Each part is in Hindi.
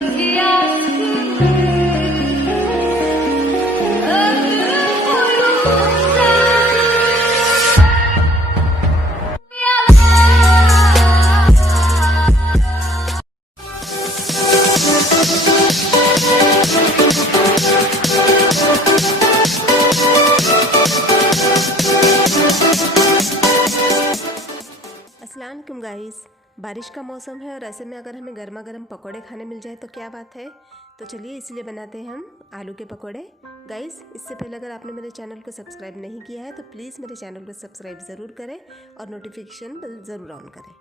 अस्सलाम वालेकुम गाइस, बारिश का मौसम है और ऐसे में अगर हमें गर्मा गर्म पकोड़े खाने मिल जाए तो क्या बात है। तो चलिए इसलिए बनाते हैं हम आलू के पकोड़े। गाइस, इससे पहले अगर आपने मेरे चैनल को सब्सक्राइब नहीं किया है तो प्लीज़ मेरे चैनल को सब्सक्राइब ज़रूर करें और नोटिफिकेशन बेल ज़रूर ऑन करें।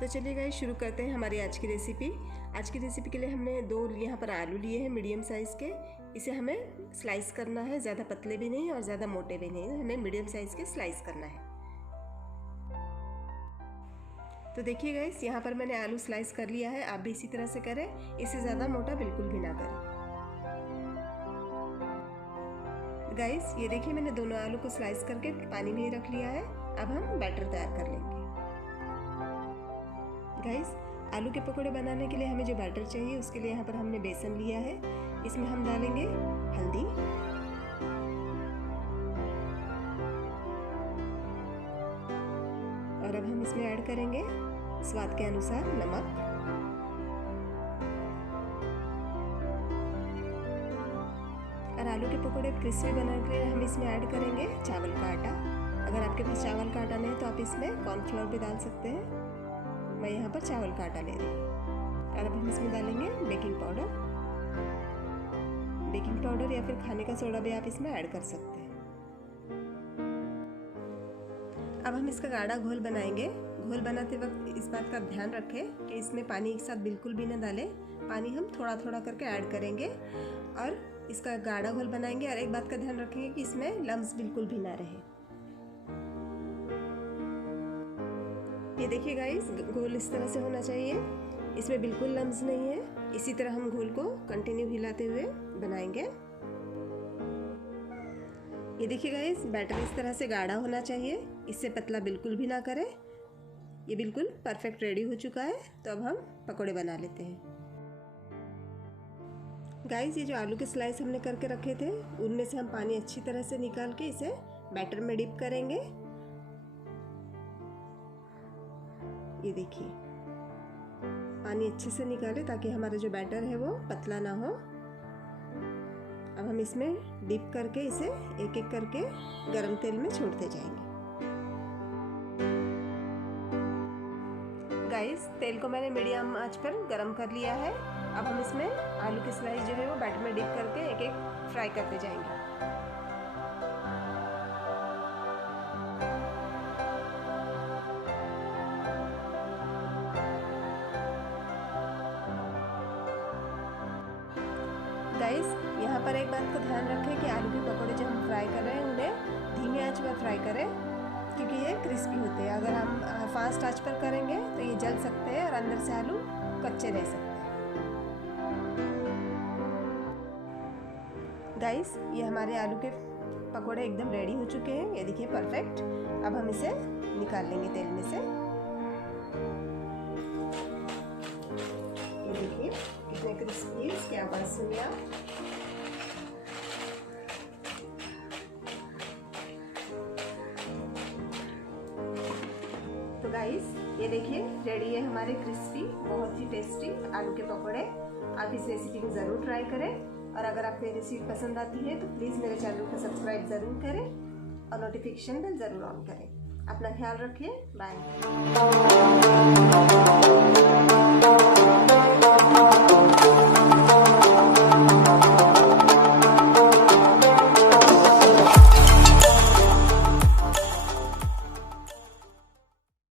तो चलिए गाइस, शुरू करते हैं हमारी आज की रेसिपी। आज की रेसिपी के लिए हमने दो यहाँ पर आलू लिए हैं मीडियम साइज़ के। इसे हमें स्लाइस करना है, ज़्यादा पतले भी नहीं और ज़्यादा मोटे भी नहीं, हमें मीडियम साइज़ के स्लाइस करना है। तो देखिए गाइस, यहाँ पर मैंने आलू स्लाइस कर लिया है। आप भी इसी तरह से करें, इससे ज़्यादा मोटा बिल्कुल भी ना करें। गाइस, ये देखिए मैंने दोनों आलू को स्लाइस करके पानी में ही रख लिया है। अब हम बैटर तैयार कर लेंगे। गाइस, आलू के पकोड़े बनाने के लिए हमें जो बैटर चाहिए उसके लिए यहाँ पर हमने बेसन लिया है। इसमें हम डालेंगे हल्दी, और अब हम इसमें ऐड करेंगे स्वाद के अनुसार नमक, और आलू के पकोड़े क्रिस्पी बनाने के लिए हम इसमें ऐड करेंगे चावल का आटा। अगर आपके पास चावल का आटा नहीं है तो आप इसमें कॉर्नफ्लोर भी डाल सकते हैं। मैं यहाँ पर चावल का आटा ले रही हूँ। और अब हम इसमें डालेंगे बेकिंग पाउडर या फिर खाने का सोडा भी आप इसमें ऐड कर सकते हैं। अब हम इसका गाढ़ा घोल बनाएंगे। घोल बनाते वक्त इस बात का ध्यान रखें कि इसमें पानी एक साथ बिल्कुल भी ना डालें। पानी हम थोड़ा थोड़ा करके ऐड करेंगे और इसका गाढ़ा घोल बनाएंगे। और एक बात का ध्यान रखेंगे कि इसमें लम्स बिल्कुल भी ना रहे। ये देखिए गाइस, घोल इस तरह से होना चाहिए, इसमें बिल्कुल लम्स नहीं है। इसी तरह हम घोल को कंटिन्यू हिलाते हुए बनाएंगे। ये देखिए गाइस, बैटर इस तरह से गाढ़ा होना चाहिए, इससे पतला बिल्कुल भी ना करें। ये बिल्कुल परफेक्ट रेडी हो चुका है। तो अब हम पकोड़े बना लेते हैं। गाइस, ये जो आलू के स्लाइस हमने करके रखे थे उनमें से हम पानी अच्छी तरह से निकाल के इसे बैटर में डिप करेंगे। ये देखिए, पानी अच्छे से निकाले ताकि हमारा जो बैटर है वो पतला ना हो। अब हम इसमें डिप करके इसे एक एक करके गरम तेल में छोड़ते जाएंगे। गाइस, तेल को मैंने मीडियम आंच पर गरम कर लिया है। अब हम इसमें आलू की स्लाइस जो है वो बैटर में डिप करके एक एक फ्राई करते जाएंगे। गाइस, यहाँ पर एक बात का ध्यान रखें कि आलू के पकोड़े जो हम फ्राई कर रहे हैं उन्हें धीमी आंच पर फ्राई करें, क्योंकि ये क्रिस्पी होते हैं। अगर हम फास्ट आंच पर करेंगे तो ये जल सकते हैं और अंदर से आलू कच्चे रह सकते हैं। गाइस, ये हमारे आलू के पकोड़े एकदम रेडी हो चुके हैं। ये देखिए परफेक्ट। अब हम इसे निकाल लेंगे तेल में से। ये देखिए कितने क्रिस्पी है, क्या बात सुनिए आप। तो गाइस, ये देखिए रेडी है हमारे क्रिस्पी, बहुत ही टेस्टी आलू के पकोड़े। आप इस रेसिपी को ज़रूर ट्राई करें और अगर आपको ये रेसिपी पसंद आती है तो प्लीज़ मेरे चैनल को सब्सक्राइब ज़रूर करें और नोटिफिकेशन बेल ज़रूर ऑन करें। अपना ख्याल रखिए। बाय।